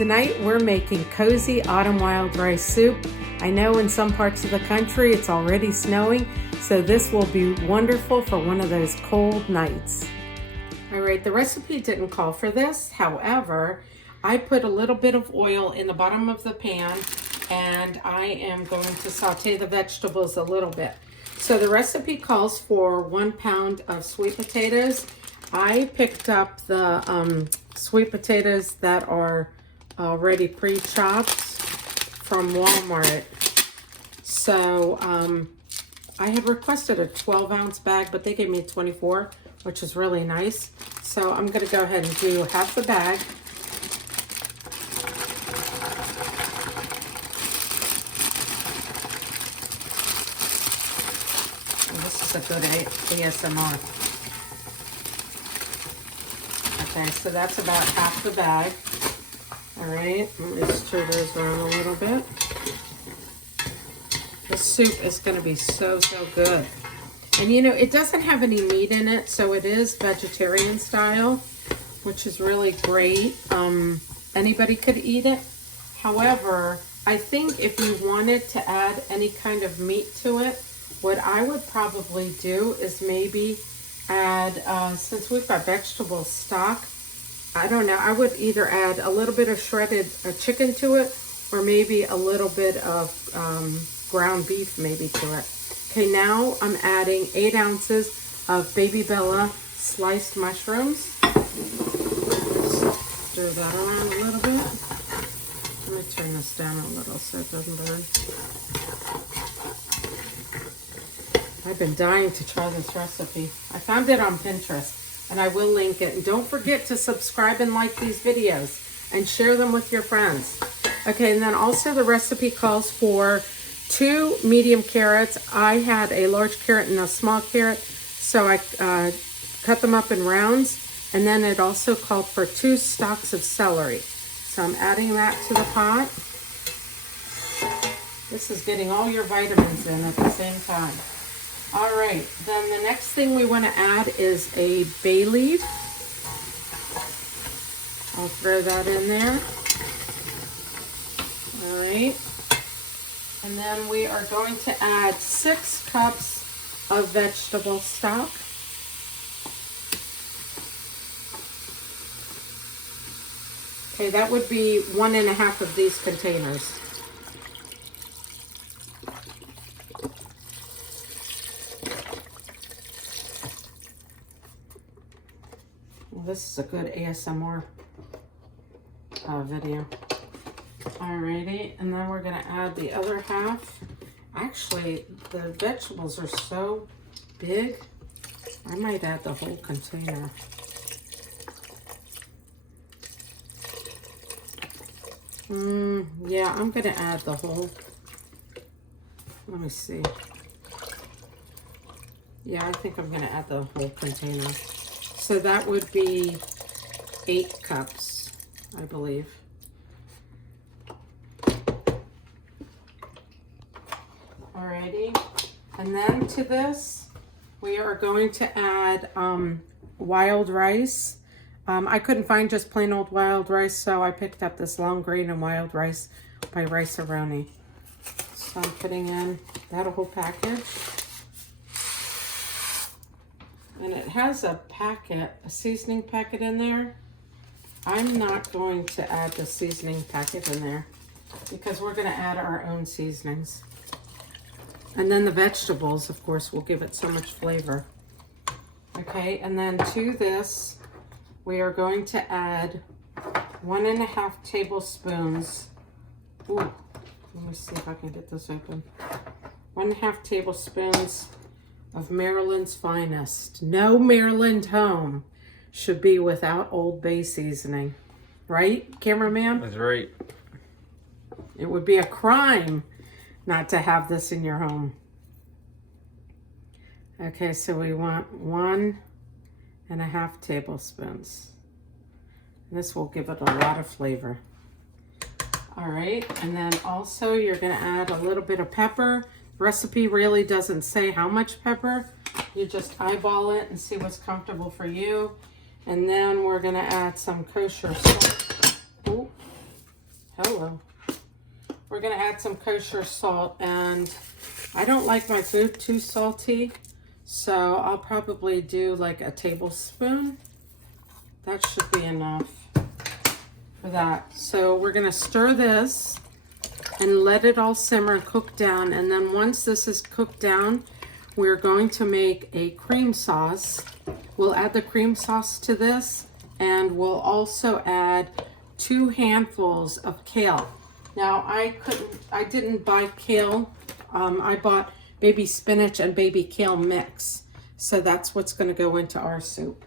Tonight we're making cozy autumn wild rice soup. I know in some parts of the country it's already snowing, so this will be wonderful for one of those cold nights. All right, the recipe didn't call for this. However, I put a little bit of oil in the bottom of the pan and I am going to saute the vegetables a little bit. So the recipe calls for 1 pound of sweet potatoes. I picked up the sweet potatoes that are already pre-chopped from Walmart. So I had requested a 12-ounce bag, but they gave me a 24, which is really nice. So I'm going to go ahead and do half the bag. And this is a good ASMR. Okay, so that's about half the bag. All right, let me stir those around a little bit. This soup is going to be so good. And you know, it doesn't have any meat in it, so it is vegetarian style, which is really great. Anybody could eat it. However, I think if you wanted to add any kind of meat to it, what I would probably do is maybe add, since we've got vegetable stock, I don't know, I would either add a little bit of shredded chicken to it, or maybe a little bit of ground beef maybe to it. Okay, now I'm adding 8 ounces of Baby Bella sliced mushrooms. Stir that around a little bit. Let me turn this down a little so it doesn't burn. I've been dying to try this recipe. I found it on Pinterest and I will link it. And don't forget to subscribe and like these videos and share them with your friends. Okay, and then also the recipe calls for 2 medium carrots. I had a large carrot and a small carrot, so I cut them up in rounds. And then it also called for 2 stalks of celery. So I'm adding that to the pot. This is getting all your vitamins in at the same time. All right, then the next thing we want to add is a bay leaf. I'll throw that in there. All right. And then we are going to add 6 cups of vegetable stock. Okay, that would be 1.5 of these containers. Well, this is a good ASMR video. Alrighty, and then we're gonna add the other half. Actually, the vegetables are so big, I might add the whole container. Yeah, I'm gonna add the whole, let me see. Yeah, I think I'm gonna add the whole container. So that would be 8 cups, I believe. Alrighty, and then to this, we are going to add wild rice. I couldn't find just plain old wild rice, so I picked up this long grain and wild rice by Rice-A-Roni. So I'm putting in that whole package. And it has a packet, a seasoning packet in there. I'm not going to add the seasoning packet in there because we're gonna add our own seasonings. And then the vegetables, of course, will give it so much flavor. Okay, and then to this, we are going to add 1.5 tablespoons. Ooh, let me see if I can get this open. 1.5 tablespoons of Maryland's Finest. No Maryland home should be without Old Bay seasoning. Right, cameraman? That's right. It would be a crime not to have this in your home. Okay, so we want 1.5 tablespoons. This will give it a lot of flavor. All right, and then also you're gonna add a little bit of pepper. The recipe really doesn't say how much pepper. You just eyeball it and see what's comfortable for you. And then we're gonna add some kosher salt. Ooh, Hello. We're going to add some kosher salt, and I don't like my food too salty, so I'll probably do like a tablespoon. That should be enough for that. So we're going to stir this and let it all simmer and cook down, and then once this is cooked down, we're going to make a cream sauce. We'll add the cream sauce to this, and we'll also add 2 handfuls of kale. Now I didn't buy kale. I bought baby spinach and baby kale mix. So that's what's going to go into our soup.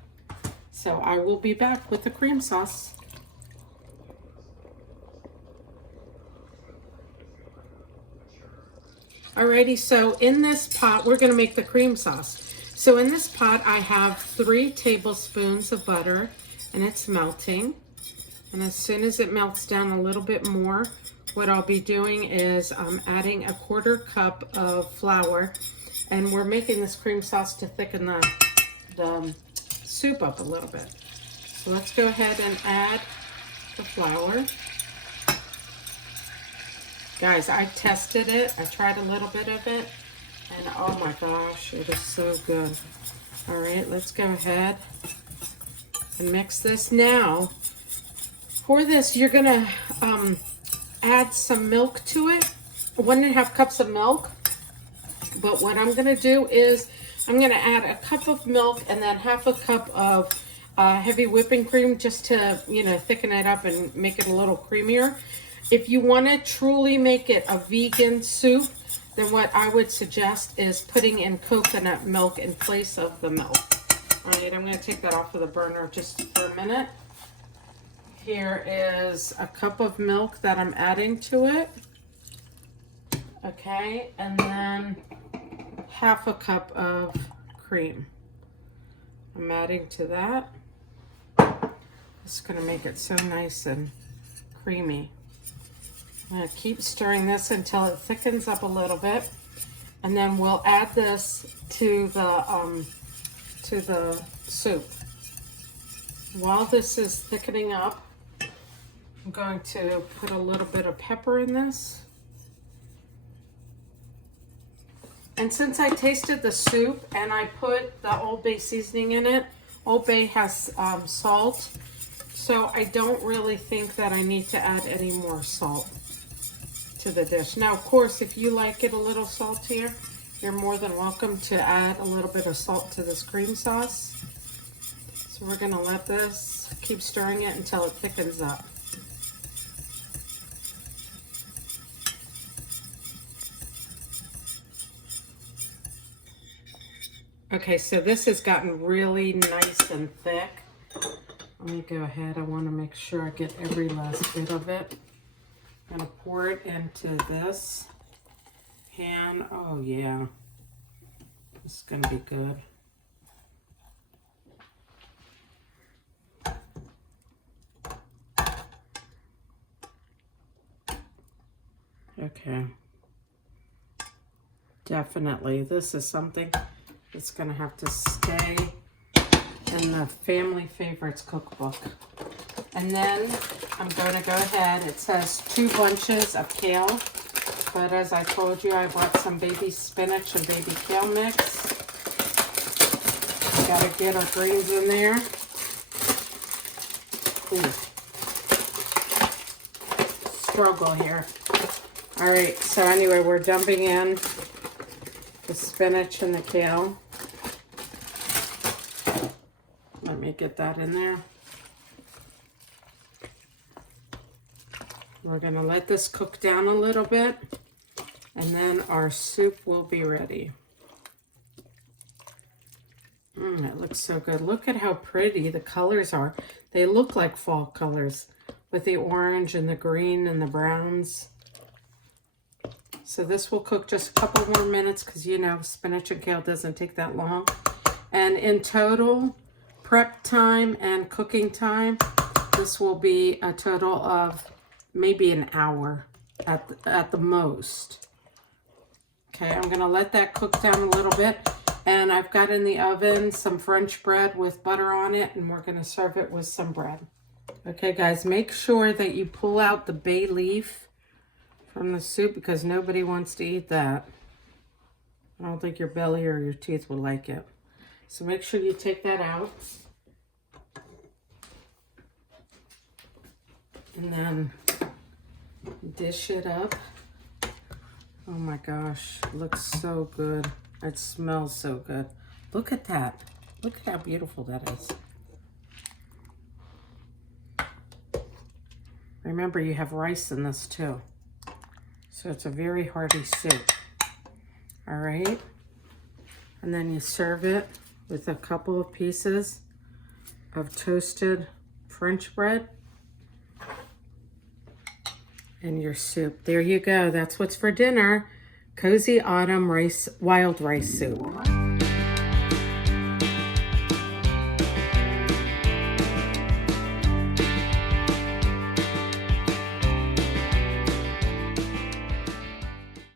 So I will be back with the cream sauce. Alrighty, so in this pot, we're going to make the cream sauce. So in this pot, I have 3 tablespoons of butter, and it's melting. And as soon as it melts down a little bit more, what I'll be doing is adding a 1/4 cup of flour. And we're making this cream sauce to thicken the soup up a little bit. So let's go ahead and add the flour. Guys, I tested it. I tried a little bit of it. And oh my gosh, it is so good. All right, let's go ahead and mix this. Now, for this, you're gonna add some milk to it, 1.5 cups of milk. But what I'm gonna do is I'm gonna add a cup of milk and then 1/2 cup of heavy whipping cream, just to, you know, thicken it up and make it a little creamier. If you want to truly make it a vegan soup, then what I would suggest is putting in coconut milk in place of the milk. All right, I'm going to take that off of the burner just for a minute. Here is a cup of milk that I'm adding to it. Okay, and then 1/2 cup of cream. I'm adding to that. It's going to make it so nice and creamy. I'm going to keep stirring this until it thickens up a little bit, and then we'll add this to the soup. While this is thickening up, I'm going to put a little bit of pepper in this. And since I tasted the soup and I put the Old Bay seasoning in it, Old Bay has salt, so I don't really think that I need to add any more salt to the dish. Now, of course, if you like it a little saltier, you're more than welcome to add a little bit of salt to this cream sauce. So we're going to let this, keep stirring it until it thickens up. Okay, so this has gotten really nice and thick. Let me go ahead. I want to make sure I get every last bit of it. I'm going to pour it into this pan. Oh, yeah. This is going to be good. Okay. Definitely. This is something that's going to have to stay in the Family Favorites cookbook. And then I'm going to go ahead. It says 2 bunches of kale. But as I told you, I bought some baby spinach and baby kale mix. Got to get our greens in there. Ooh. Struggle here. All right, so anyway, we're dumping in the spinach and the kale. Let me get that in there. We're going to let this cook down a little bit, and then our soup will be ready. It looks so good. Look at how pretty the colors are. They look like fall colors with the orange and the green and the browns. So this will cook just a couple more minutes because, you know, spinach and kale doesn't take that long. And in total, prep time and cooking time, this will be a total of maybe an hour at the most. Okay, I'm going to let that cook down a little bit. And I've got in the oven some French bread with butter on it, and we're going to serve it with some bread. Okay, guys, make sure that you pull out the bay leaf from the soup because nobody wants to eat that. I don't think your belly or your teeth will like it. So make sure you take that out. And then dish it up. Oh my gosh, it looks so good. It smells so good. Look at that. Look at how beautiful that is. Remember, you have rice in this too. So it's a very hearty soup. All right. And then you serve it with a couple of pieces of toasted French bread and your soup. There you go. That's what's for dinner. Cozy Autumn wild rice soup.